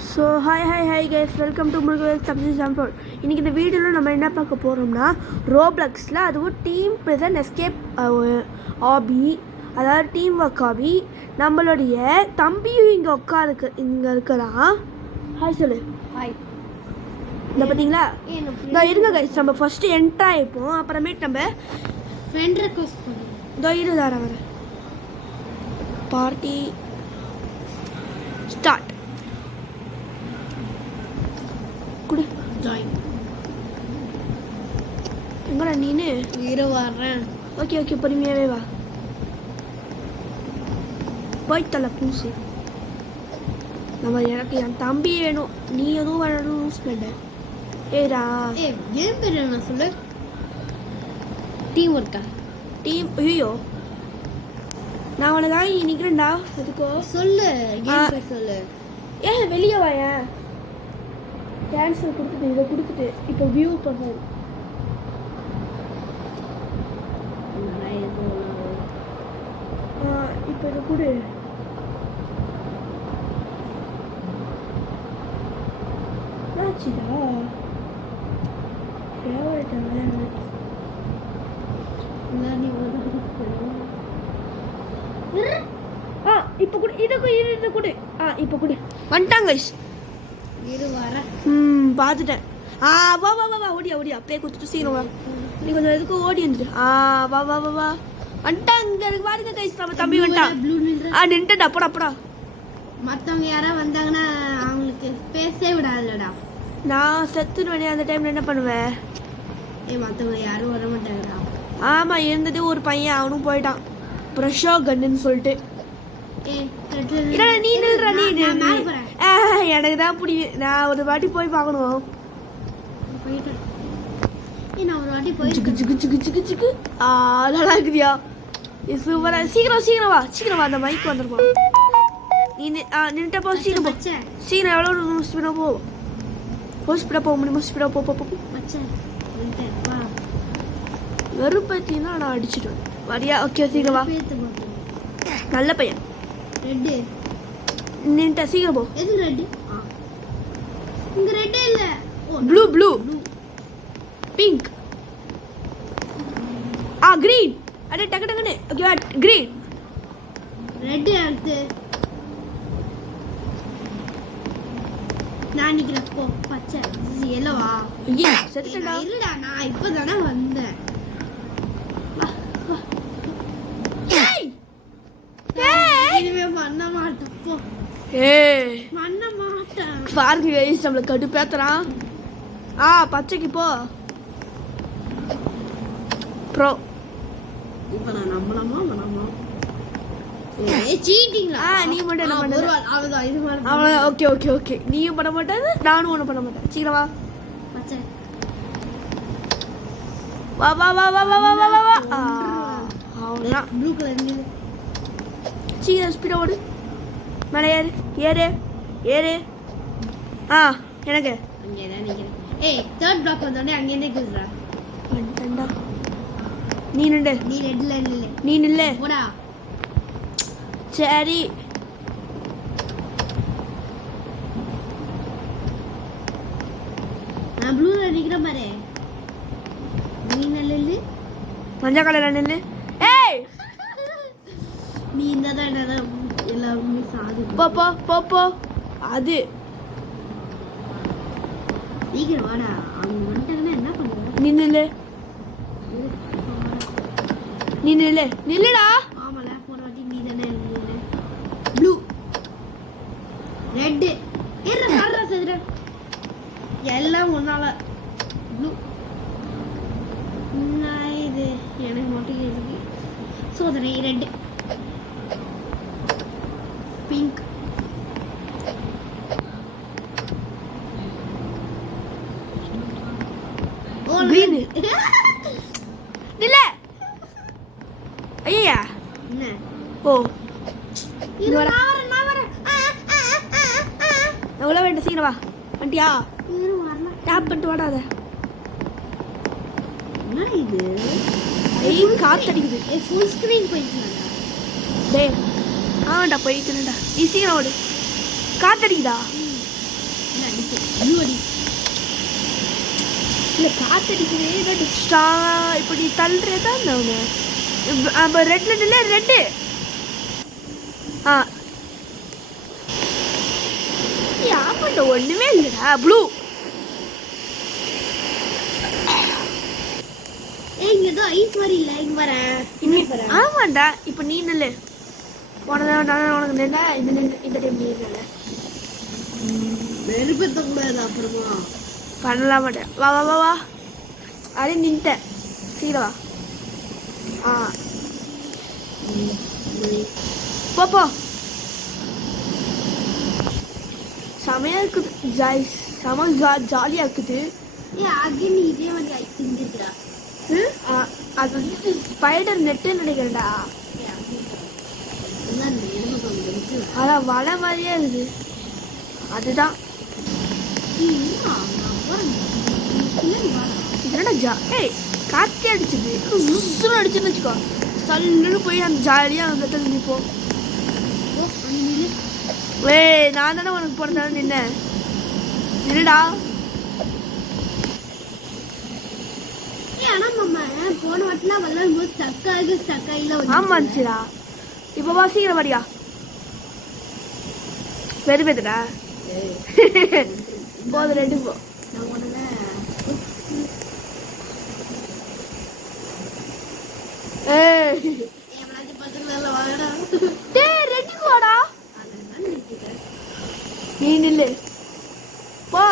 So hi guys, welcome to Murugavel Tamil சாம்பல். இன்றைக்கி இந்த வீடியோவில் நம்ம என்ன பார்க்க போகிறோம்னா, ரோப்ளக்ஸில் அதுவும் டீம் ப்ரெசன்ட் எஸ்கேப் ஆபி, அதாவது டீம் ஒர்க் ஆபி. நம்மளுடைய தம்பியும் இங்கே இருக்கிறான். ஹாய் சொல்லு. ஹாய். இந்த பார்த்தீங்களா, இதோ இருங்க கைஸ், நம்ம ஃபஸ்ட்டு என்ட்ரு ஆகிப்போம், அப்புறமேட்டு நம்ம ஃப்ரெண்ட் ரெக்வஸ்ட் பண்ணுவோம். இதோ இருதார வர பார்ட்டி ஸ்டார்ட். குடி ஜாயின். எங்கடா நீனு? இரு வர்றேன். ஓகே பொறுமையாகவே வா. போய்த்தல பூசு. எனக்கு என் தம்பி வேணும், நீ எதுவும் வேணும் சொல்ல. ஏடா ஏன் பேர் என்ன சொல்லு? டீம் ஒர்க்கா? டீம் ஐயோ, நான் உனக்காக நிற்கிறேன்டா. அதுக்கோ சொல்லு, சொல்லு. ஏன் வெளியே வாயேன். கேன்சல் கொடுத்துட்டு இதை கொடுத்துட்டு இப்போ வியூ பண்ணுவோம். இப்போ இதை கொடு. ஆச்சுடா ஃபேவரட். இப்போ கொடு, இதை கொடு. இப்போ கொடு. வந்துட்டாங்க. இரு வர்றேன். பார்த்துட்டேன். வா வா வா வா ஓடியா அப்படியே கொடுத்துட்டு சீக்கிரம் வா. நீ கொஞ்சம் எதுக்கு ஓடி வந்துட்டு. வா வா வா வா வந்துட்டான். இங்கே இருக்கு பாருங்க கைஸ், நம்ம தம்பி வந்துட்டான். நின்றுடா அப்படா. மற்றவங்க யாராவது வந்தாங்கன்னா அவங்களுக்கு பேசவே விடாதுலடா. நான் செத்துனுவேனே அந்த டைமில் என்ன பண்ணுவேன்? மற்றவங்க யாரும் வர மாட்டாங்கடா. ஆமாம், இருந்தது ஒரு பையன், அவனும் போயிட்டான். ப்ரெஷோ கன்னுன்னு சொல்லிட்டு. நீ நில்றா, நீ எனக்கு தான் பிடிக்கும். நான் ஒரு வாட்டி போய் பார்க்கணும். நல்லா இருக்குதியா? சூப்பரா. சீக்கிரம் வா, அந்த மைக் வந்துருமா? நீ நின்ட்ட போ, சீக்கிரம் போ. சீக்கிரம் எவ்வளோ ஸ்பீடாக போ. ஸ்பீடாக போக முடியுமா? ஸ்பீடாக போ. வெறுப்பத்தின்னா நான் அடிச்சிட்டேன். வரியா? ஓகே சீக்கிரம் வா. நல்ல பையன். ரெட் நின்ட்ட சீக்கிரம் போ. எது ரெட்? இங்க ரெட் இல்ல. Blue pink. கிரீன். அட டக்கு ஓகே கிரீன். ரெட் அடுத்து நான் நிக்கிறேன். போ பச்சை எல்லவா? ஐயா செத்துடா. இல்லடா, நான் இப்பதானே வந்தேன். இனிமே பண்ண மாட்டேன். போ. பண்ண மாட்டேன். பாருங்க கைஸ், நம்மள கடுப்பேத்துறான். பச்சைக்கு போ. ப்ரோ இப்போ நான் நம்பலாமா வேணாமா? சீட்டிங்களா? நீ மட்டும் என்ன பண்ண? அவ்வளவுதான். இது மாதிரி அவ்வளோ. ஓகே நீயும் பண்ண மாட்டாது, நானும் ஒன்றும் பண்ண மாட்டேன். சீக்கிரம் வா. பச்சை வா அவ்வளோதான். ப்ளூ கலர் இருந்தது. சீக்கிரம் ஸ்பீடாக ஓடு. மேலே ஏறு. எனக்கு அங்கே தான் நிற்கிறேன். தேர்ட் பிளாக் வந்தோடனே அங்கே நிற்குதுடா. வந்துட்டா. நீ நின்று. நீ ரெட்ல நில்லு. நீ நில்லு. போடா. சரி. நான் ப்ளூல நிற்கிறேன் பாரு. நீ நில்லு. மஞ்சள் கலரில் நில்லு. நீ இந்த தான் எல்லாமே சாது. போ. அது சீக்கிரம் வாடா. அவங்க வந்துட்டாங்கன்னா என்ன பண்ணுவோம்? நீ நில்லுடா. ஆமால, போன வாட்டி நீ தானே நில்லு. ப்ளூ ரெட் ஏற எல்லாம் ஒன்னால. ப்ளூ இது எனக்கு மட்டும் இருக்கு. சோதனை ரெட் பிங்க் கிரீன். நில்ல. ஐயா என்ன? இது வர. நான் வரேன். எவ்வளோ வேண்டாம், சீக்கிரம் வா. வண்டியா வரலாம். டேப் பண்ணிட்டு வாடாத. என்ன இது? காத்தடிக்குது. ஃபுல் ஸ்கிரீன் போயிட்டுடா. டேய் ஆமாண்டா போய்க்குதுடா. நீ சீக்கிரம் ஓடு. காத்தடிக்குதா? அடிச்சு ப்ளூ அடி. இல்லை காத்தடிக்குது ஏதோ ஸ்ட்ராங்காக இப்படி தள்ளுறது தான் இந்த ஒன்று அப்போ ரெட்டில் இல்லை ரெட்டு ஆ ஆமாண்ட ஒன்றுமே இல்லைடா ப்ளூ. இங்க ஏதோ ஐஸ் மாதிரி இல்லை, இங்க வரேன். ஆமாண்டா இப்போ நீ நில்லு உனக்கு நின்னா இந்த டைம் நீ நில்லு. வெறுப்பேற்ற கூடாது அப்புறமா பண்ணலாம் மாட்டேன். வா வா வா வா அப்படியே நின்ட்டேன் சீக்கிரம் வா. ஆ போ போ. செமையாக இருக்குது ஜாலியாக இருக்குது. அகைன் இதே மாதிரி ஐஸ் செஞ்சிருக்கா. அது வந்து ஸ்பைடர் நெட்டுன்னு நினைக்கிறேன்டா. அதான் வலை மாதிரியே இருக்குது அதுதான். என்னடா காத்தே அடிச்சுது உசுரம் அடிச்சுன்னு வச்சுக்கோ சல்லுன்னு போய் அந்த ஜாலியாக அந்த இடத்துல நிற்போம். நான் தானே உனக்கு போனதாலும் நின்னுடா. ஆனா மாமா போன வாட்டிலாம் விளையாடும் போது ஸ்டக் ஆகி ஆமாச்சுடா. இப்போ வா சீக்கிரம் வாடியா. வெறுப்பேதுடா போது ரெண்டு போ. ரெண்டுக்கு வாடா நீ நில்லு போ.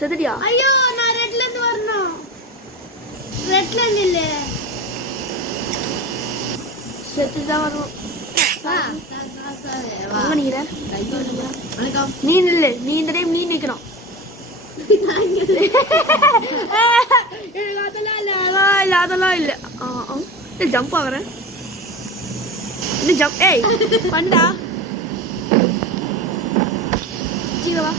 செதுடியா? ஐயோ நான் ரெட்ல இருந்து வரணும். ரெட்ல இருந்து இல்ல செத்து தான் வரணும். நீ நில்லு. நீ இந்த டைம் நீ நிக்கணும். அதெல்லாம் இல்ல ஜம்ப் ஆகுறேன். ஜம்ப் ஏய் பண்ணா சீக்கிரம்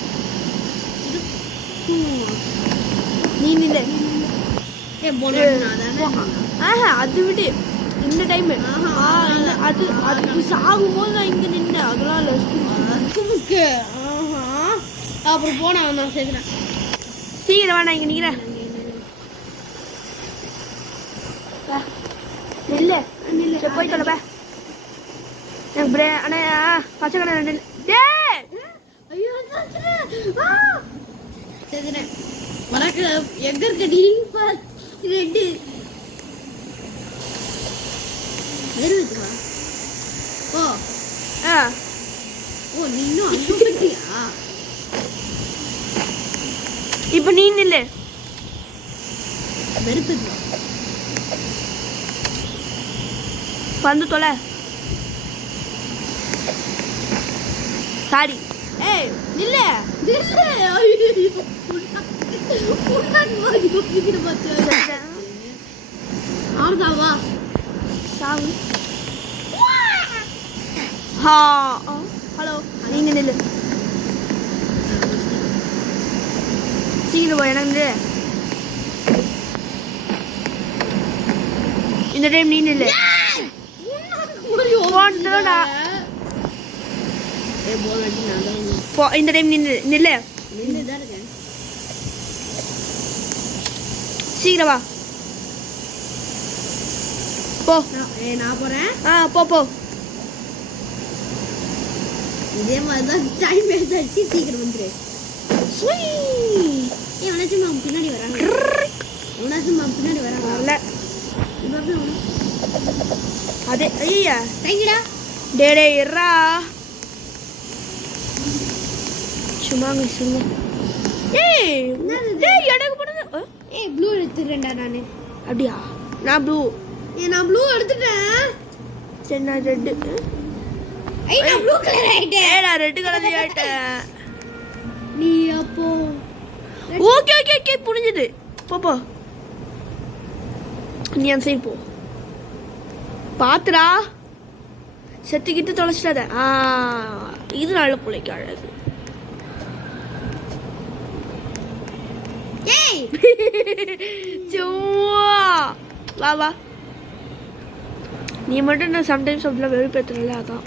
நீ நில்லு. அது விடு இந்த டைம் அது அதுக்கு சாகும் போது நான் இங்க நின்னேன். அதெல்லாம் இல்லை அப்புறம் போனா நான் சேர்க்கிறேன். சீக்கிரம் வேணா இங்க நிக்கிறேன். நில்லு போய் தொலைப்ப எனக்கு அண்ணா பச்சை கடை நில்லு. சேர்க்கிறேன். உனக்கு எங்க இருக்கடி ரெண்டு வெறுவா. ஓ நீ இன்னும் அனுப்பிட்டியா? இப்ப நீ நில்லு. வெறுப்புதுவா வந்து தொலை. சாரி ஏய் நில்லு நில்லு. ஆறுதாவா சாவு. ஹலோ நீங்க நில்லு சீக்கிரம் போ. எனக்கு இந்த டைம் நீ நில்லு. இந்த டைம் நில்லு. சீக்கிரம் வா போ. நான் போறேன். போ இதே மாதிரிதான் டைம் ஆயிடுச்சு. சீக்கிரம் வந்துரு. எவனாச்சும் பின்னாடி வராங்க. பின்னாடி வராங்க. அதே ஐயா தேங்கிடா டே இருறா சும்மாங்க சும்மா. எனக்கு போனது ப்ளூ எடுத்துறேன்டா நானு. அப்படியா? நான் ப்ளூ. நான் ப்ளூ எடுத்துட்டேன். சரி நான் ரெட்டு. நான் ப்ளூ கலர் ஆயிட்டேன். நான் ரெட் கலர் ஆயிட்டேன். நீ அப்போ ஓகே புரிஞ்சுது. போ நீ அந்த சைடு போ. பாத்துடா செத்துக்கிட்டு தொலைச்சிடாத. இது நல்ல பிள்ளைக்கு அழகு. ஏய் சும்மா வா வா. நீ மட்டும் நான் சம்டைம்ஸ் அப்படிலாம் வெறுப்பேற்றுல அதான்.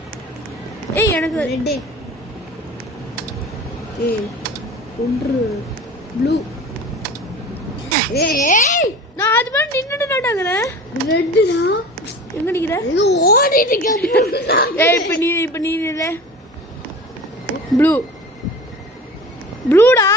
ஏய் எனக்கு ரெட். ஏய் ஒன்று ப்ளூ. ஏய் நான் அது மாதிரி நின்னுட்டு வேண்டாங்கிறேன். ரெட்டுடா. எங்க நிக்கிற? இது ஓடிட்டு இருக்க. ஏய் இப்ப நீ இல்ல ப்ளூ ப்ளூடா.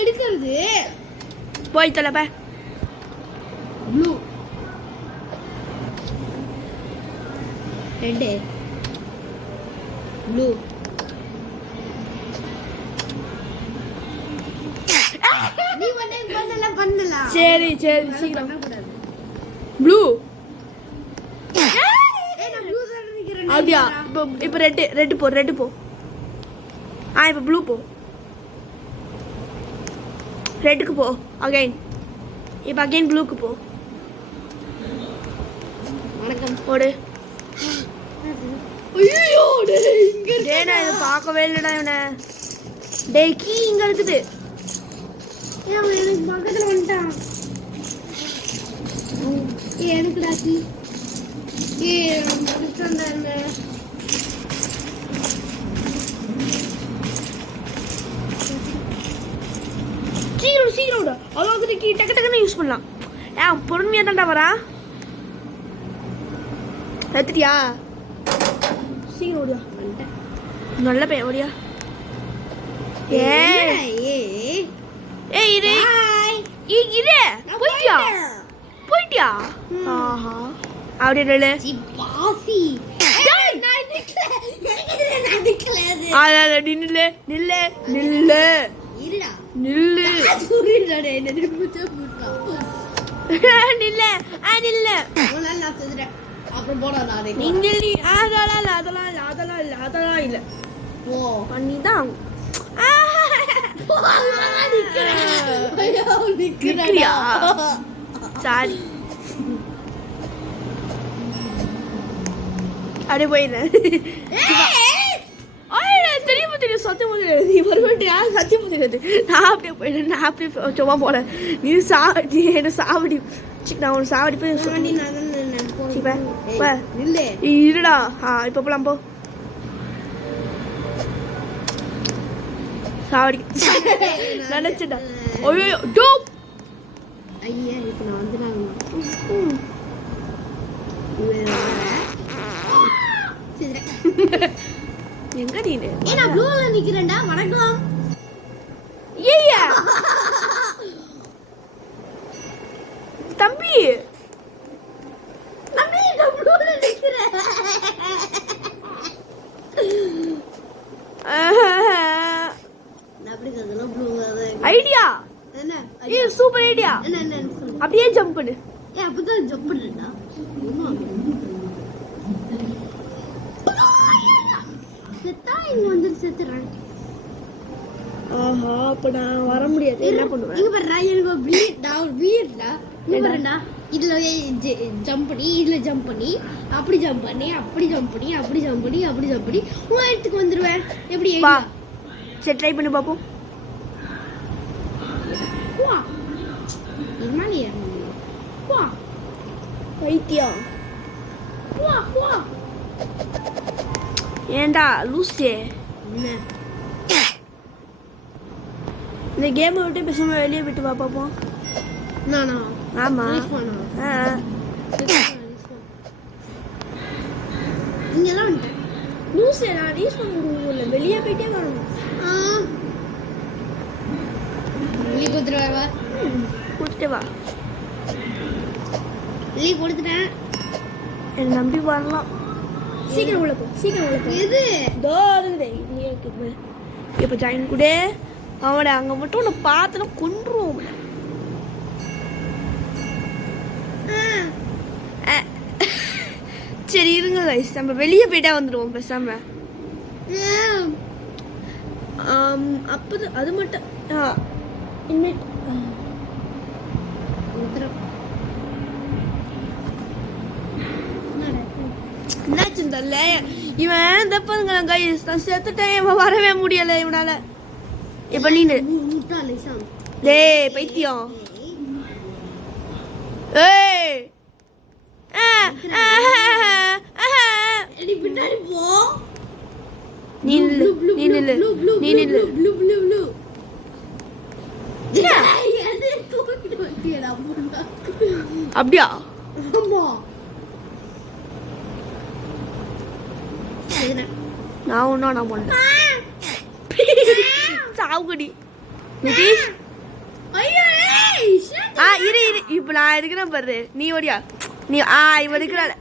எடுக்கிறது போய் தொலைப்ப. Blue red blue. நீ பண்ணலாம் சரி சரி சீக்கிரம். பண்ணக்கூடாது. ப்ளூ. ஏய் நான் ப்ளூ தான் நிக்கிறேன். அப்படியா? இப்போ ரெட் போ. இப்போ ப்ளூ போ. ரெட்டுக்கு போ அகைன். இப்போ அகைன் ப்ளூக்கு போ. வணக்கம். ஓடு. ஐயோ டேய் இங்க டேய் நான் இதை பார்க்கவே இல்லைடா இவனை. டேய் கீ இங்க இருக்குது. ஏய் அவன் எனக்கு பக்கத்துல வந்துட்டான். ஏய் எனக்கு டாக்கி. ஏய் முடிச்சந்தே. சீக்கிரம் அதாவது கீ டக்கு யூஸ் பண்ணலாம். பொறுமையா தான்டா வரா. எடுத்துட்டியா? சீக்கிரம் ஓடியா. நல்ல பையன் ஓடியா. இரு போயிட்டியா? ஆஹா அப்படியே நில்லு. பாசி. நான் நிக்கல. எனக்கு நிக்கல. நில்லு இருடா. நில்லு சூரியடா என்ன நிமிச்ச புட்டா. நில்லு நில்லு. நான் நான் செதுறேன். அப்புறம் போடா நானே. நீங்க அதெல்லாம் இல்ல. ஓ பண்ணிதான் நிக்கிறியா? சாரி அப்படியே போயிடுறேன். தெரியும் சத்தியம் தெரியாது. நீ வருவேண்டியா? சத்தியம் தெரியாது. நான் அப்படியே போயிடுறேன். நான் அப்படியே சும்மா போனேன். நீ என்ன சாவடி. நான் உன் சாவடி போய் இருடா. இப்ப போலாம் போ. சாவடி நினைச்சடா. ஐயோ டோப். ஐயா இப்ப நான் வந்துறாங்க. எங்க நீனு? ஏய் நான் ப்ளூல நிக்கிறேன்டா. வணக்கம். ஏய்யா தம்பி நான் ப்ளூல நிக்கிறேன். நான் அப்படி சொல்றேன் ப்ளூ ஐடியா. என்ன? ஏய் சூப்பர் ஐடியா. என்ன சொல்லு. அப்படியே ஜம்ப் பண்ணு. ஏய் அப்பதான் ஜம்ப் பண்ணடா. செத்தா இங்க வந்து செத்துறான். ஆஹா அப்ப நான் வர முடியாது. என்ன பண்ணுவேன்? இங்க பாருடா எனக்கு ஒரு வீட்டா. இங்க பாருடா. இதுல ஜம்ப் பண்ணி இதுல ஜம்ப் பண்ணி அப்படி ஜம்ப் பண்ணி அப்படி ஜம்ப் பண்ணி அப்படி ஜம்ப் பண்ணி அப்படி ஜம்ப் பண்ணி உன் இடத்துக்கு வந்துருவேன். எப்படி வா சரி ட்ரை பண்ணி பாப்போம். வா இதுமானே வா வைத்தியா. வா வா ஏண்டா லூசே. என்ன இந்த கேமை விட்டு பேசாம வெளியே விட்டு வா பாப்போம். நானா ஆமா இங்கதான் வந்துட்டேன். லூசே நான் ரீஸ் பண்ண முடியல. வெளியே போயிட்டே வரணும். லீ கொடுத்துட்டு வா. கொடுத்துட்டு வா. லீ கொடுத்துட்டேன். என்ன நம்பி வரலாம். சீக்கிரம் உள்ள போ. எது தோ இருக்குது. இப்போ ஜாயின் கூட அவனை அங்கே மட்டும் உன்னை பார்த்தனா கொன்றுவோம். சரி இருங்க கைஸ் நம்ம வெளியே போயிட்டா வந்துடுவோம் பேசாம. அப்போ அது மட்டும் இனிமேல் என்னாச்சுன்னு தெரியல. இவன் இந்த பாருங்க கைஸ், நான் செத்துட்டேன். இவன் வரவே முடியல இவனால. இப்ப நீனு டேய் பைத்தியம். ஏய் பின்னாடி போ. நீ நில்லு, நீ நில்லு, நீ நில்லு. அப்படியா? நான் ஒன்றும் நான் பண்ணேன். சாவுகடி நிதிஷ். இரு இரு, இப்போ நான் இருக்கிறேன் பாரு. நீ ஓடியா? நீ இவன் இருக்கிறாள்.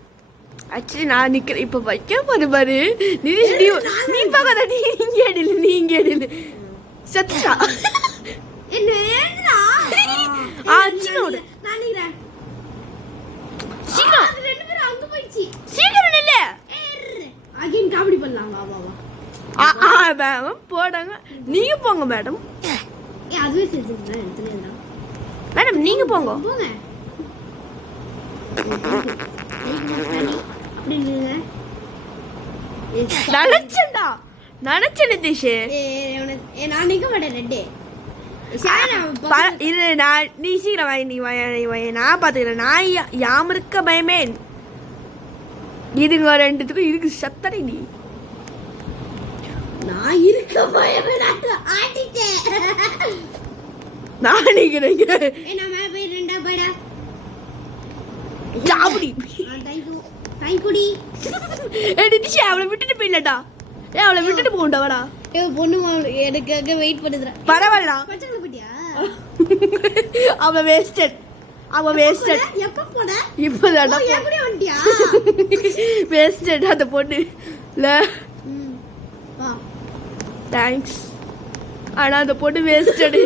ஆக்சுவலி நான் நிக்கிறேன். இப்போ வைக்க பாரு பாரு. நிதிஷ் நீ பார்க்காத. நீ இங்கே எடுல, நீ இங்கே எடுல. சத்தா என்ன சீக்கிரம் நான் நிக்கிறேன். சீக்கிரம் ரெண்டு பேரும் அங்க போயிச்சு. சீக்கிரம் நில்லு. அகைன் காமெடி பண்ணலாம். வா வா வா. மேம் போடாங்க. நீங்க போங்க மேடம். அதுவே செஞ்சுக்கிறேன். தெரியாதா மேடம்? நீங்க போங்க போங்க. அப்படி நில்லுங்க. நினைச்சேன் நிதிஷ். நான் நிக்க மாட்டேன். ரெண்டு இரு, நீ சீக்கிரம் வாய். நீ வாய், நான் பாத்துக்கிறேன். நான் யாம இருக்க பயமே. இதுங்க ரெண்டுத்துக்கும் இதுக்கு சத்தடை. நீ நான் இருக்க பயமே. நான் நிக்கிறேன். நான் மேல போய் ரெண்டா போய்டா. சாப்பிடி. தைக்குடி. நிதிஷ் அவளை விட்டுட்டு போயிடலடா. அவளை விட்டுட்டு போகண்டா. வாடா. பொண்ணு எனக்காக வெயிட் பண்ணுதுறேன். பரவாயில்லடா. பச்சைக்குள்ள போட்டியா? அவ வேஸ்டட். எப்ப போட? இப்போதாடா. எப்படி வந்துட்டியா? வேஸ்டட் அந்த பொண்ணு. வா. தேங்க்ஸ். ஆனா அந்த பொண்ணு வேஸ்டட்.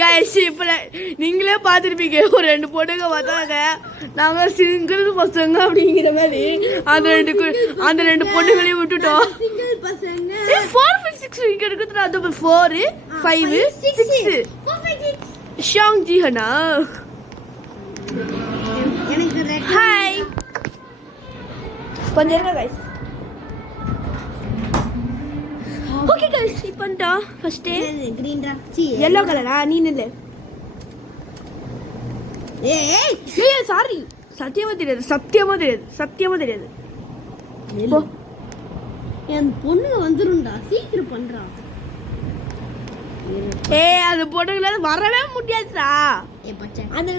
கைஸ், இப்போ நீங்களே பார்த்துருப்பீங்க. ஒரு ரெண்டு பொண்ணுங்க வந்தாங்க. நாங்கள் சிங்கிள் பசங்க அப்படிங்கிற மாதிரி அந்த ரெண்டு பொண்ணுங்களையும் விட்டுட்டோம். 4 5 6 இங்க இருக்குது. அது 4 5 6 ஷாங் ஜி ஹனா. ஹாய். கொஞ்சம் இருங்க கைஸ். ஓகே கைஸ், இப்போ ஃபர்ஸ்ட் கிரீன் டா. yellow கலரா? நீ நில்லு. ஏய் சாரி, சத்தியமா தெரியாது. போ. என் பொண்ணு வந்துரும்டா. சீக்கிரம் பண்றா. அது பொண்ணுங்களால வரவே முடியாதுடா. பச்சை அந்த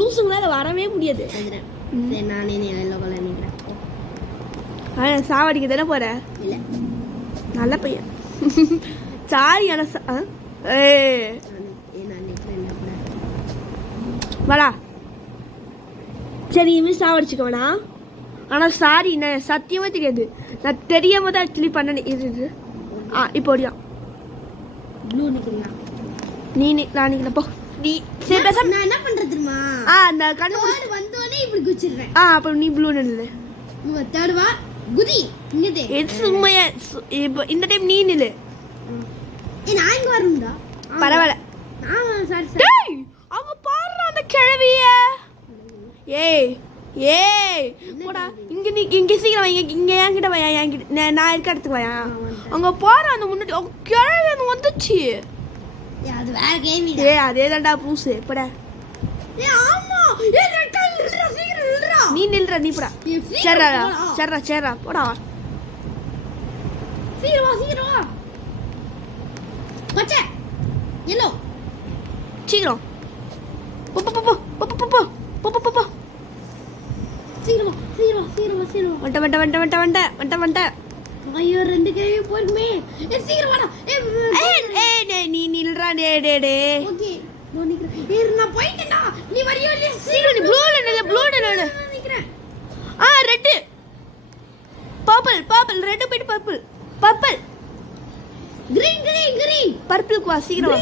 லூசுங்களால வரவே முடியாது. நானே எல்லோ கலர் நினைக்கிறேன். சாவடிக்க தானே போற? இல்ல, நல்ல பையன். சாரி. வாடா. சரி, இனிமேல் சாவடிச்சுக்க வேணாம். ஆனால் சாரி, நான் சத்தியமாக தெரியாது. நான் தெரியாம தான் ஆக்சுவலி பண்ணேன். இது இப்போ ஓடியா. ப்ளூ நிக்கிறீங்க. நான் நிக்கிறேன். போ நீ. சரி பேச. நான் என்ன பண்றது தெரியுமா? அந்த கண்ணு வந்தோடனே இப்படி குச்சிடுறேன். அப்புறம் நீ ப்ளூ நில்லு. தேர்ட் வா. குதி இங்கதே. இது சும்மையா. இப்போ இந்த டைம் நீ நில்லு. நான் இங்க வரணும்டா. பரவாயில்ல. சரி. டேய், அவங்க பாடுற அந்த கிழவிய. ஏய் போடா. இங்க சீக்கிரம் வா. இங்க என்கிட்ட வா. நான் இருக்க இடத்துக்கு வா. அங்க போற அந்த முன்னாடி கிழவி வந்துச்சு. அது வேற கேம். அதே தான்டா பூசு. போடா. ஆமா. நீ நில்ற. நீ போடா. சரிடா போடா. சீக்கிரம் வா. பச்சை yellow. சீக்கிரம். போ. சீக்கிரம். வண்ட. ஐயோ, ரெண்டு கேவி போயிருமே. சீக்கிரம் வாடா. நீ நில்றா. டே. ஓகே, நான் போயிட்டேன்டா. நீ வரியோ இல்லையா? சீக்கிரம். நீ ப்ளூல நில்லு. நிக்கிறேன். Red purple. ரெட் போயிட்டு பர்பிள். கிரீன். பர்பிளுக்கு வா. சீக்கிரம் வா.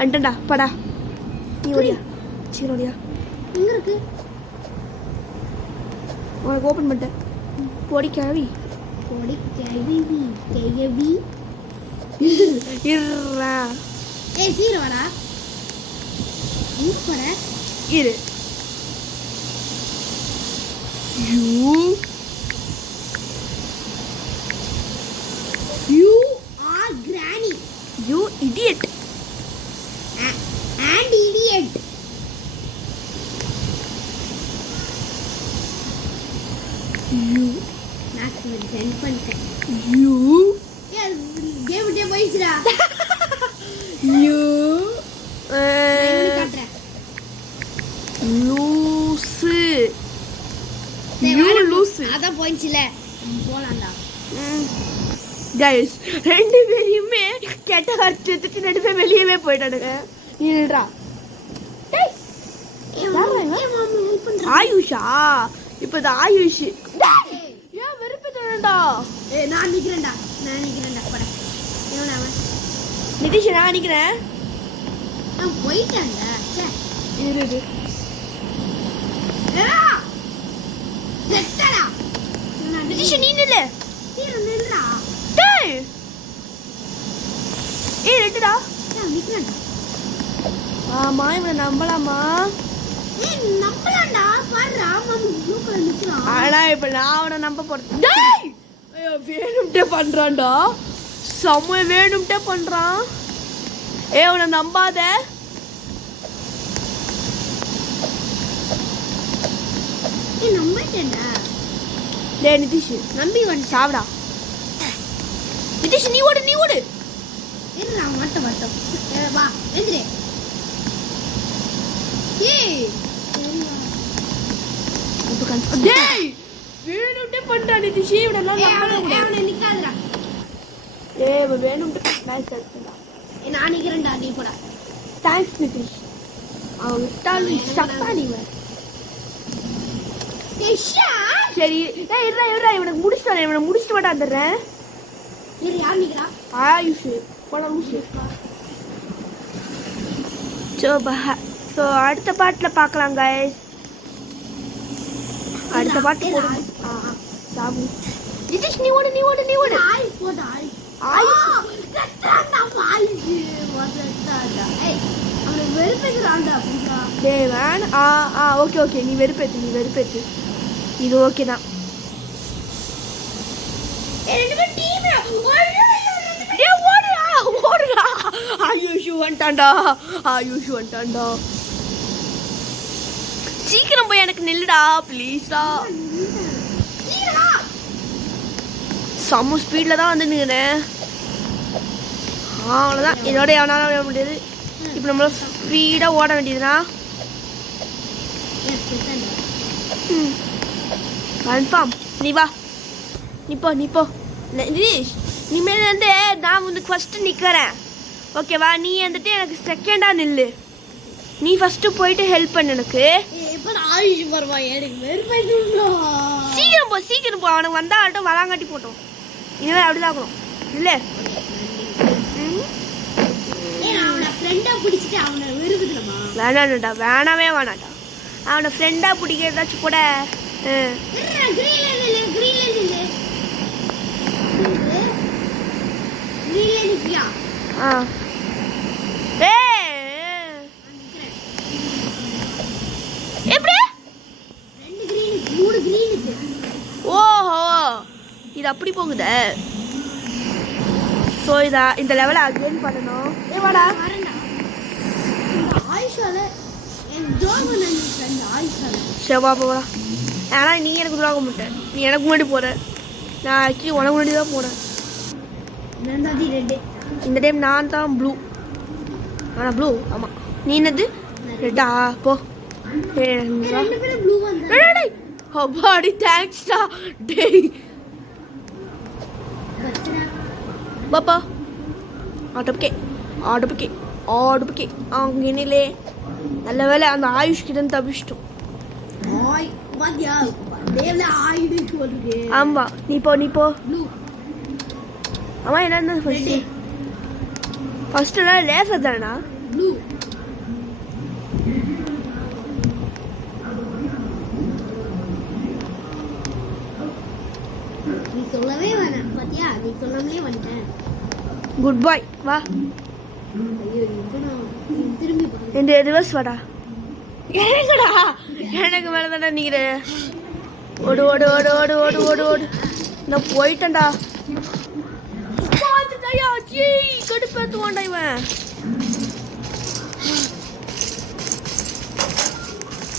வந்துட்டா. படா. நீ ஓடியா. சீக்கிரம் ஓடியா. எங்க இருக்கு? உனக்கு ஓபன் பண்ணிட்டேன். பொடி கேவி. இருடா ஏய் சீக்கிரம் வாடா. எங்க போற? இரு. You are granny. You idiot. And idiot. You. நான் சென்ட் பண்ணிட்டேன். You. கேம் விட்டே போயிடுச்சுடா. You. காட்டுறேன். லூசு. You லூசு. அதான் போயிடுச்சுல. போலாம்டா. கைஸ் ரெண்டு பேரையுமே கெட்ட கருத்து ரெண்டு பேரும் வெளியவே போயிட்டானுங்க. இல்லடா ஆயுஷா இப்போ இது ஆயுஷ் ஏன் வெறுப்புடா. நான் நிக்கிறேன்டா பட. என்னடா அவன் நிதிஷ் நான் நிக்கிறேன். நான் போயிட்டேன்டா. ச்சே இரு செத்தடா. நிதிஷ் நீ நில்ல. நில்றா. டேய் ரெட்டுடா. நான் நிக்கிறேன்டா. ஆமா இவனை நம்பலாமா? நம்பலாம்டா. பாருடா மாமா ப்ளூ கலர் நிக்கிறான். ஆனா இப்ப நான் அவனை நம்ப போறேன். டேய் வேணும்ட்டே பண்றான்டா. செம்ம வேணும்ட்டே பண்றான். அவனை நம்பாத. நம்பிட்டேன்டா. டேய் நிதிஷ் நம்பி வந்து சாவடா. நிதிஷ் நீ ஓடு. இருடா மட்டும் வா எந்திரே. ஏய் இப்ப கன்ஃபார்ம். டேய் வேணும்ட்டே பண்றான் நிதிஷ். இவனெல்லாம் நம்பவே முடியாது. அவனை நிக்காதடா. இவன் வேணும்ட்டே மேட்ச் எடுத்துடா. நான் நிக்கிறேன்டா நீ போடா. தேங்க்ஸ் நிதிஷ். அவன் விட்டாலும் சப்பானி வர. சரி இருடா இவனுக்கு முடிச்சிட்டானே. இவனை முடிச்சிட்டு மட்டும் வந்துடுறேன். யார் நிக்கிறா? ஆயுஷ் போடா லூசு. ஸோ அடுத்த பாட்டில் பார்க்கலாம் கைஸ். அடுத்த பாட்டு போடும். சாபு நிதிஷ் நீ ஓடு. ஆயுஷ் போடா. ஆயுஷ் செத்றான்டா ஆயுஷ். செத்றான்டா. ஏய் அவனை வெறுப்பேக்குறான்டா அப்படிடா. டேய் வேன். ஓகே நீ வெறுப்பேத்து. இது ஓகே தான். ரெண்டு பேரும் டீம். ஓடுடா. ஆயுஷ் வந்துட்டான்டா. சீக்கிரம் போய் எனக்கு நில்லுடா ப்ளீஸ்டா. செம்ம ஸ்பீட்ல தான் வந்து நிற்கிறேன். அவ்வளோதான். இதோட எவனால விட முடியாது. இப்போ நம்மள ஸ்பீடாக ஓட வேண்டியதுனா கன்ஃபார்ம். நீ வா. நீ போ நிதிஷ். இனிமேல் வந்து நான் வந்து ஃபஸ்ட்டு நிற்கிறேன் ஓகேவா? நீ வந்துட்டு எனக்கு செகண்டாக நில்லு. நீ ஃபஸ்ட்டு போயிட்டு ஹெல்ப் பண்ணு எனக்கு. சீக்கிரம் போ. அவனுக்கு வந்தா ஆட்டம் வராங்காட்டி போட்டோம். இனிமேல் அப்படிதான் இருக்கணும் இல்லை? வேணாண்டா. அவனை ஃப்ரெண்டாக பிடிக்கிறதாச்சும் கூட. எப்படி? ஓஹோ இது அப்படி போகுதே. ஸோ இந்த லெவலை அகெயின் பண்ணணும். வாடா. செவ்வா போடா. ஏன்னா நீ எனக்கு துரோகம் மாட்ட. நீ எனக்கு முன்னாடி போற. நான் ஆக்சுவலி உனக்கு முன்னாடி தான் போனேன். இந்த டைம் நான் தான் ப்ளூ. ஆனால் ப்ளூ ஆமாம். நீ என்னது ரெட்டா? போ. அப்பாடி தேங்க்ஸ்டா. டேய் பாப்பா ஆடுப்புக்கே அங்கேனிலே. நல்ல வேலை அந்த ஆயுஷ் கிட்ட தப்பிச்சிட்டோம். ஆமா நீ போ. ஆமா என்ன ஃபர்ஸ்ட் எல்லாம் லேசர் தானா? நீ சொல்லவே வேணாம் பாத்தியா? நீ சொல்லாமலே வந்துட்டேன். குட் பாய் வா. ஐயோ இப்போ நான் திரும்பி பாருங்க. இந்த ரிவர்ஸ் வாடா. எனக்குடா எனக்கு மேலே தானே நீங்கிற. ஓடு ஓடு ஓடு ஓடு ஓடு ஓடு ஓடு. நான் போயிட்டேன்டா. பார்த்துட்டாயா? கடுப்பேற்றுவான்டா இவன்.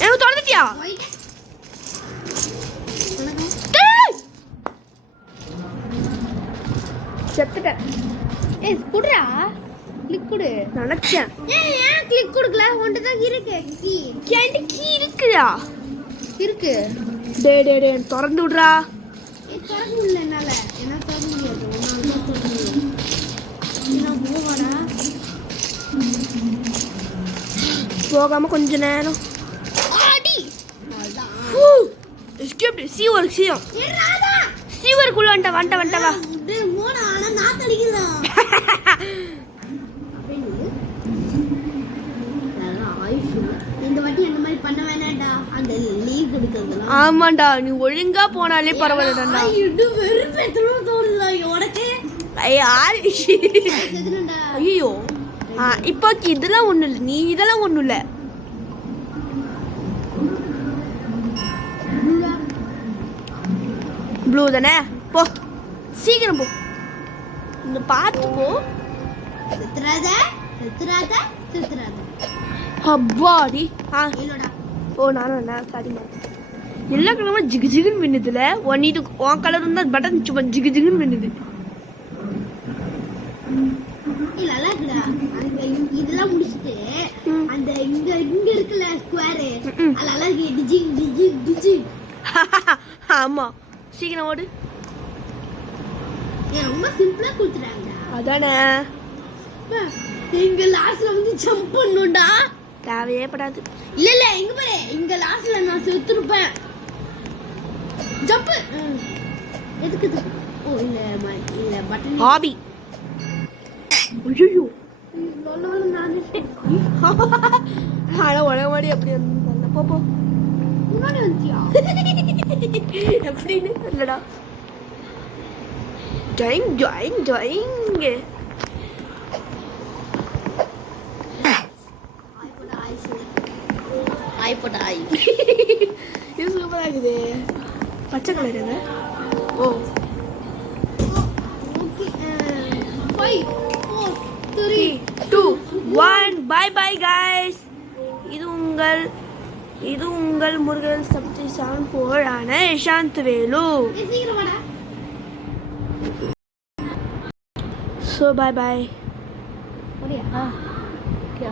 எனக்கு தொடர்ந்துட்டியா? போயிட்டேன். செத்துட்டேன். ஏய் குடுறா. கிளிக் குடு. நினைச்சேன். ஏன் கிளிக் கொடுக்கல? உன்கிட்ட தான் இருக்கு கீ. என்கிட்ட கீ இருக்குடா. இருக்கு. டே திறந்து விடுறா. திறக்க முடியல என்னால. என்ன திறக்க முடியாது. உன்னால தான் திறக்க முடியும். நான் போவாடா. போகாம கொஞ்ச நேரம் ஆடி. அதான். எஸ்கேப். சீவருக்கு சீவம். ஏறாதா. சீவருக்குள்ள வந்துட்ட வா. டேய் மோனா ஆனா நான் தடிக்குறா. இந்த வாட்டி அந்த மாதிரி பண்ண வேணாம்டா. அந்த லீவ் கொடுக்கறதெல்லாம். ஆமாண்டா நீ ஒழுங்கா போனாலே பரவாயில்லடா. இது வெறுப்பேத்தணும் தோணுதா உனக்கு? செதுனடா. ஐயோ இப்போக்கி இதெல்லாம் ஒண்ணும் இல்லை. நீ இதெல்லாம் ஒண்ணும் இல்லை. ப்ளூ தானே? போ சீக்கிரம் போ. இந்த பார்த்து போ. செத்துறாத செத்துறாத செத்துறாத. அப்பாடி. இல்லடா. ஓ நானும் சாரிங்க. எல்லா கலரும் ஜிகு ஜிகுன்னு மின்னுதுல. உன் கலர் இருந்தா பட்டன் சும்மா ஜிகு ஜிகுன்னு மின்னுது. இல்ல நல்லா இருக்குடா. அங்க இதெல்லாம் முடிச்சிட்டு அந்த இங்க இங்க இருக்குல ஸ்கொயர் அது நல்லா இருக்கு. டிஜிங் டிஜிங் டிஜிங். ஆமா சீக்கிரம் ஓடு. ஏன் ரொம்ப சிம்பிளா கொடுத்துறாங்க. அதானே இங்க லாஸ்ட்ல வந்து ஜம்ப் பண்ணனும்டா. தேவையே படாது. இல்ல இங்க பாரு. இங்க லாஸ்ட்ல நான் செத்துருப்பேன். ஜம்ப். எதுக்கு இது? ஓ இல்ல பட்டன். ஹாபி. ஐயோ லோலோல நானே. ஆனா உலக மாடி அப்படி வந்து போ போ. முன்னாடி வந்துட்டியா? எப்படின்னு தெரியலடா. ஜாயிங் ஜாயிங் ஜாயிங். ஆய் போட ஆய். இது சூப்பராக இருக்குது. பச்சை கலர் என்ன? Oh okay. 5 4 3 2 1 bye bye guys. இது உங்கள் முருகன் சப்தி 74 ஆன இஷாந்த் வேலு. சீக்கிரம் வாடா. So bye bye. ஓடியா? ஓகே.